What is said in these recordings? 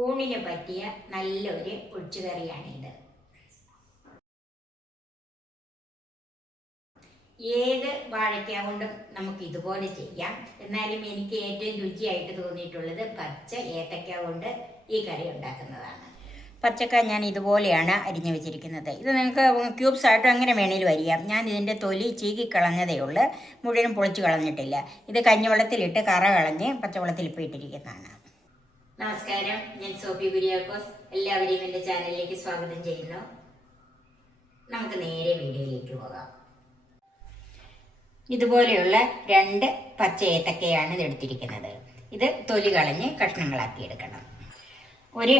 ഊണിന് പറ്റിയ നല്ലൊരു ഒഴിച്ചുകറിയാണിത്. ഏത് വാഴയ്ക്ക കൊണ്ടും നമുക്ക് ഇതുപോലെ ചെയ്യാം. എന്നാലും എനിക്ക് ഏറ്റവും രുചിയായിട്ട് തോന്നിയിട്ടുള്ളത് പച്ച ഏത്തക്ക കൊണ്ട് ഈ കറി ഉണ്ടാക്കുന്നതാണ്. പച്ചക്ക ഞാൻ ഇതുപോലെയാണ് അരിഞ്ഞു വെച്ചിരിക്കുന്നത്. ഇത് നിങ്ങൾക്ക് ക്യൂബ്സ് ആയിട്ടും അങ്ങനെ വേണേലും അരിയാം. ഞാൻ ഇതിൻ്റെ തൊലി ചീകിക്കളഞ്ഞതേ ഉള്ളൂ, മുഴുവനും പൊളിച്ച് കളഞ്ഞിട്ടില്ല. ഇത് കഞ്ഞിവെള്ളത്തിലിട്ട് കറ കളഞ്ഞ് പച്ചവെള്ളത്തിൽ ഇപ്പോൾ ഇട്ടിരിക്കുന്നതാണ്. നമസ്കാരം, ഞാൻ സോഫി കുര്യാക്കോസ്. എല്ലാവരെയും എൻ്റെ ചാനലിലേക്ക് സ്വാഗതം ചെയ്യുന്നു. നമുക്ക് നേരെ വീഡിയോയിലേക്ക് പോകാം. ഇതുപോലെയുള്ള 2 പച്ച ഏത്തക്കയാണ് ഇത് എടുത്തിരിക്കുന്നത്. ഇത് തൊലി കളഞ്ഞ് കഷ്ണങ്ങളാക്കി എടുക്കണം. ഒരു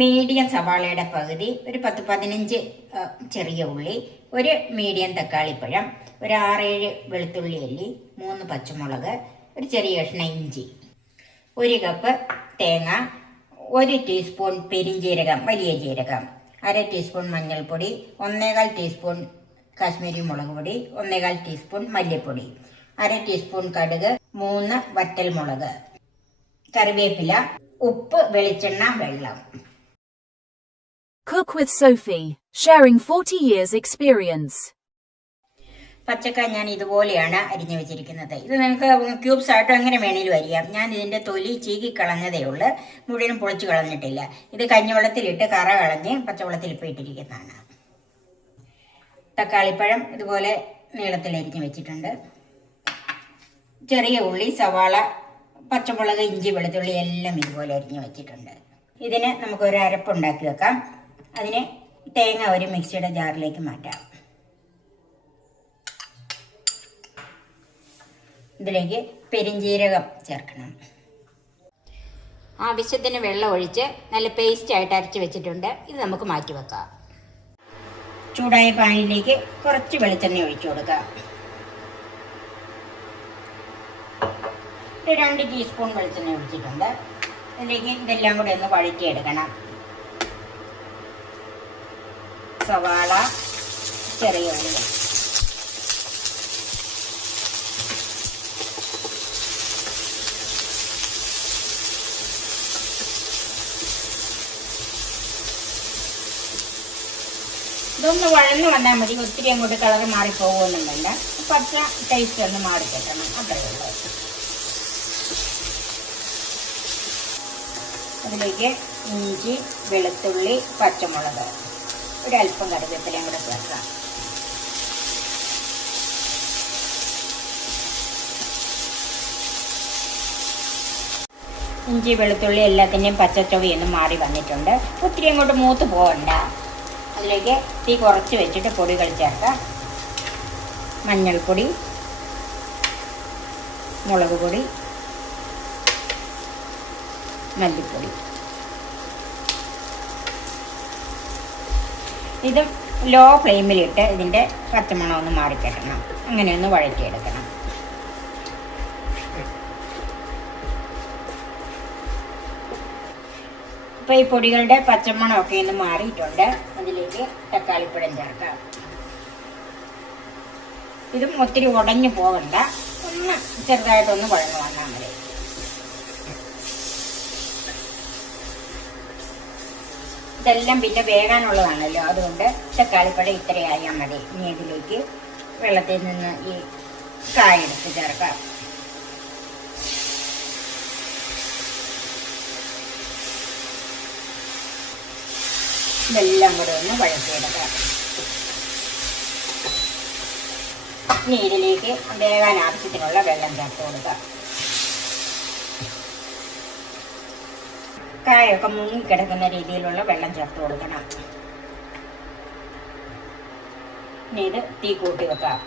മീഡിയം സവാളയുടെ പകുതി, ഒരു 10-15 ചെറിയ ഉള്ളി, ഒരു മീഡിയം തക്കാളിപ്പഴം, ഒരു 6-7 വെളുത്തുള്ളി അല്ലി, 3 പച്ചമുളക്, ഒരു ചെറിയ കഷ്ണം ഇഞ്ചി, 1 കപ്പ് തേങ്ങ, 1 ടീസ്പൂൺ പെരിഞ്ജീരകം വലിയ ജീരകം, 1/2 ടീസ്പൂൺ മഞ്ഞൾപ്പൊടി, 1/4 ടീസ്പൂൺ കാശ്മീരി മുളക് പൊടി, 1/4 ടീസ്പൂൺ മല്ലിപ്പൊടി, 1/2 ടീസ്പൂൺ കടുക്, 3 വറ്റൽമുളക്, കറിവേപ്പില, ഉപ്പ്, വെളിച്ചെണ്ണ, വെള്ളം. Cook with Sophie, sharing 40 years experience. പച്ചക്ക ഞാൻ ഇതുപോലെയാണ് അരിഞ്ഞു വെച്ചിരിക്കുന്നത്. ഇത് നിങ്ങൾക്ക് ക്യൂബ്സ് ആയിട്ടും അങ്ങനെ വേണേലും അരിയാം. ഞാൻ ഇതിൻ്റെ തൊലി ചീകിക്കളഞ്ഞതേ ഉള്ളൂ, മുഴുവനും പൊളിച്ച് കളഞ്ഞിട്ടില്ല. ഇത് കഞ്ഞിവെള്ളത്തിലിട്ട് കറ കളഞ്ഞ് പച്ചവെള്ളത്തിൽ ഇപ്പോൾ ഇട്ടിരിക്കുന്നതാണ്. തക്കാളിപ്പഴം ഇതുപോലെ നീളത്തിൽ അരിഞ്ഞു വെച്ചിട്ടുണ്ട്. ചെറിയ ഉള്ളി, സവാള, പച്ചമുളക്, ഇഞ്ചി, വെളുത്തുള്ളി എല്ലാം ഇതുപോലെ അരിഞ്ഞു വെച്ചിട്ടുണ്ട്. ഇതിന് നമുക്കൊരു അരപ്പുണ്ടാക്കി വെക്കാം. അതിന് തേങ്ങ ഒരു മിക്സിയുടെ ജാറിലേക്ക് മാറ്റാം. ഇതിലേക്ക് പെരിഞ്ജീരകം ചേർക്കണം. ആവശ്യത്തിന് വെള്ളം ഒഴിച്ച് നല്ല പേസ്റ്റായിട്ട് അരച്ച് വെച്ചിട്ടുണ്ട്. ഇത് നമുക്ക് മാറ്റി വെക്കാം. ചൂടായ പാനിലേക്ക് കുറച്ച് വെളിച്ചെണ്ണ ഒഴിച്ചു കൊടുക്കാം. 2 ടീസ്പൂൺ വെളിച്ചെണ്ണ ഒഴിച്ചിട്ടുണ്ട്. ഇതിലേക്ക് ഇതെല്ലാം കൂടെ ഒന്ന് വഴറ്റിയെടുക്കണം. സവാള, ചെറിയ ഉള്ളി, ഇതൊന്ന് വഴന്ന് വന്നാൽ മതി. ഒത്തിരി അങ്ങോട്ട് കളർ മാറിപ്പോകുമെന്നുണ്ടല്ല, പച്ച ടേസ്റ്റ് ഒന്ന് മാറിക്കിട്ടണം, അത്രയേ ഉള്ളൂ. അതിലേക്ക് ഇഞ്ചി, വെളുത്തുള്ളി, പച്ചമുളക്, ഒരല്പം കറിവേപ്പിലയും കൂടെ ചേർക്കാം. ഇഞ്ചി, വെളുത്തുള്ളി എല്ലാത്തിൻ്റെയും പച്ചച്ചൊവയൊന്നും മാറി വന്നിട്ടുണ്ട്. ഒത്തിരി അങ്ങോട്ട് മൂത്ത് പോകണ്ട. അതിലേക്ക് തീ കുറച്ച് വെച്ചിട്ട് പൊടികൾ ചേർക്കാം. മഞ്ഞൾപ്പൊടി, മുളക് പൊടി, മല്ലിപ്പൊടി. ഇത് ലോ ഫ്ലെയിമിലിട്ട് ഇതിൻ്റെ പച്ചമണം ഒന്ന് മാറിക്കിട്ടണം. അങ്ങനെയൊന്ന് വഴറ്റിയെടുക്കണം. ഇപ്പോൾ ഈ പൊടികളുടെ പച്ചമണമൊക്കെ ഒന്ന് മാറിയിട്ടുണ്ട്. അതിലേക്ക് തക്കാളിപ്പഴം ചേർക്കാം. ഇതും ഒത്തിരി ഉടഞ്ഞു പോകണ്ട, ഒന്ന് ചെറുതായിട്ടൊന്ന് വഴന്നു വന്നാൽ മതി. ഇതെല്ലാം പിന്നെ വേകാനുള്ളതാണല്ലോ, അതുകൊണ്ട് തക്കാളിപ്പഴം ഇത്രയായാൽ മതി. ഇനി ഇതിലേക്ക് വെള്ളത്തിൽ നിന്ന് ഈ കായ എടുത്ത് ചേർക്കാം. ഇതെല്ലാം കൂടെ ഒന്ന് വഴറ്റിയെടുക്കാം. ഇനി ഇതിലേക്ക് വേകാൻ ആവശ്യത്തിനുള്ള വെള്ളം ചേർത്ത് കൊടുക്കാം. കായൊക്കെ മുങ്ങിക്കിടക്കുന്ന രീതിയിലുള്ള വെള്ളം ചേർത്ത് കൊടുക്കണം. ഇനി ഇത് തീ കൂട്ടി വെക്കാം.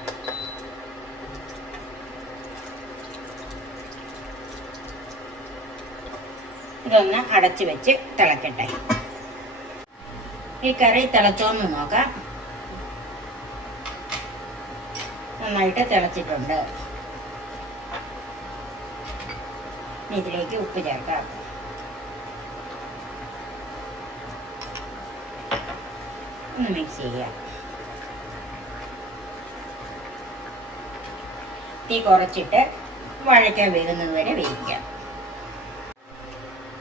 ഇതൊന്ന് അടച്ചു വെച്ച് തിളക്കട്ടെ. ഈ കറി തിളച്ചോന്ന് നോക്കാം. നന്നായിട്ട് തിളച്ചിട്ടുണ്ട്. ഇതിലേക്ക് ഉപ്പ് ചേർക്കാം. ഒന്ന് മിക്സ് ചെയ്യാം. തീ കുറച്ചിട്ട് വാഴയ്ക്ക വേകുന്നത് വരെ വേവിക്കാം.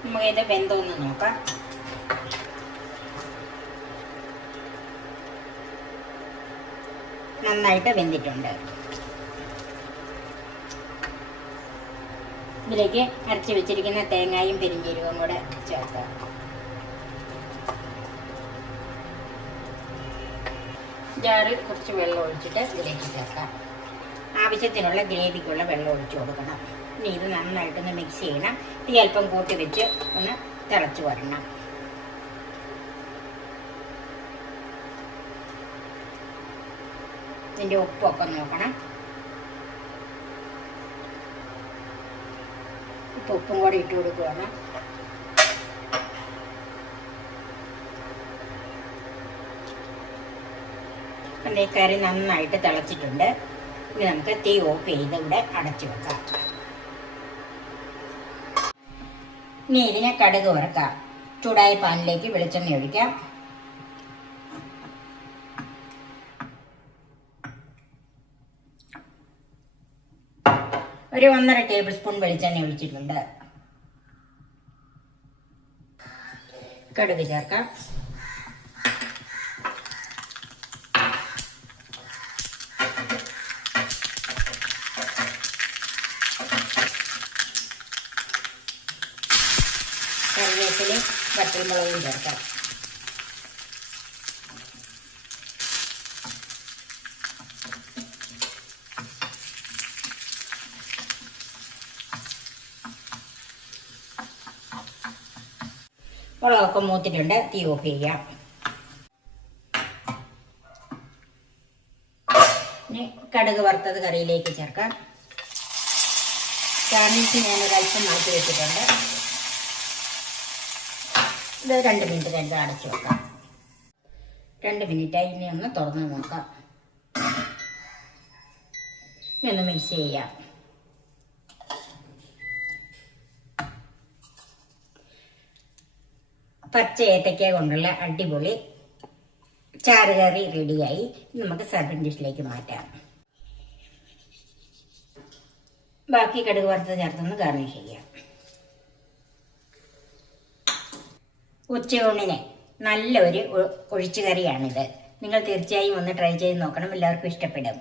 നമുക്കിത് വെന്തോന്ന് നോക്കാം. നന്നായിട്ട് വെന്തിട്ടുണ്ട്. ഇതിലേക്ക് അരച്ച് വെച്ചിരിക്കുന്ന തേങ്ങയും പെരിഞ്ജീരകവും കൂടെ ചേർക്കാം. ജാറിൽ കുറച്ച് വെള്ളം ഒഴിച്ചിട്ട് ഇതിലേക്ക് ചേർക്കാം. ആവശ്യത്തിനുള്ള ഗ്രേവിക്കുള്ള വെള്ളം ഒഴിച്ചു കൊടുക്കണം. ഇനി ഇത് നന്നായിട്ടൊന്ന് മിക്സ് ചെയ്യണം. തീ അല്പം കൂട്ടി വെച്ച് ഒന്ന് തിളച്ച് വരണം. ഇതിൻ്റെ ഉപ്പൊക്കെ നോക്കണം. ഉപ്പും കൂടെ ഇട്ട് കൊടുക്കുകയാണ്. ഈ കറി നന്നായിട്ട് തിളച്ചിട്ടുണ്ട്. ഇനി നമുക്ക് തീ ഓഫ് ചെയ്ത് ഇവിടെ അടച്ചു വെക്കാം. ഇനി ഇതിനെ കടുക് വറുക്കാം. ചൂടായ പാനിലേക്ക് വെളിച്ചെണ്ണ ഒഴിക്കാം. ഒരു 1.5 ടേബിൾ സ്പൂൺ വെളിച്ചെണ്ണ ഒഴിച്ചിട്ടുണ്ട്. കടുക് ചേർക്കാം. കറിവേപ്പിലയും വറ്റൽമുളകും ചേർക്കാം. മുളകൊക്കെ മൂത്തിട്ടുണ്ട്. തീ ഓഫ് ചെയ്യാം. ഇനി കടുക് വറുത്തത് കറിയിലേക്ക് ചേർക്കാം. ഗാർണിഷിന് ഞാനൊരല്പം മാറ്റി വെച്ചിട്ടുണ്ട്. ഇത് 2 മിനിറ്റ് കഴിഞ്ഞ് അടച്ചു വെക്കാം. 2 മിനിറ്റായി. ഇനി ഒന്ന് തുറന്ന് നോക്കാം. ഇനി ഒന്ന് മിക്സ് ചെയ്യാം. പച്ച ഏത്തയ്ക്ക കൊണ്ടുള്ള അടിപൊളി ചാറുകറി റെഡിയായി. നമുക്ക് സർവിംഗ് ഡിഷിലേക്ക് മാറ്റാം. ബാക്കി കടുക് വറുത്ത് ചേർത്തൊന്ന് ഗാർണിഷ് ചെയ്യാം. ഉച്ചയൂണിന് നല്ലൊരു ഒഴിച്ചുകറിയാണിത്. നിങ്ങൾ തീർച്ചയായും ഒന്ന് ട്രൈ ചെയ്ത് നോക്കണം. എല്ലാവർക്കും ഇഷ്ടപ്പെടും.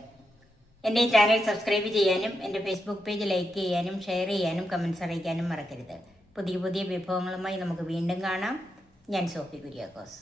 എൻ്റെ ഈ ചാനൽ സബ്സ്ക്രൈബ് ചെയ്യാനും എൻ്റെ ഫേസ്ബുക്ക് പേജ് ലൈക്ക് ചെയ്യാനും ഷെയർ ചെയ്യാനും കമൻസ് അറിയിക്കാനും മറക്കരുത്. പുതിയ പുതിയ വിഭവങ്ങളുമായി നമുക്ക് വീണ്ടും കാണാം. ഞാൻ സോഫി കുര്യാക്കോസ്.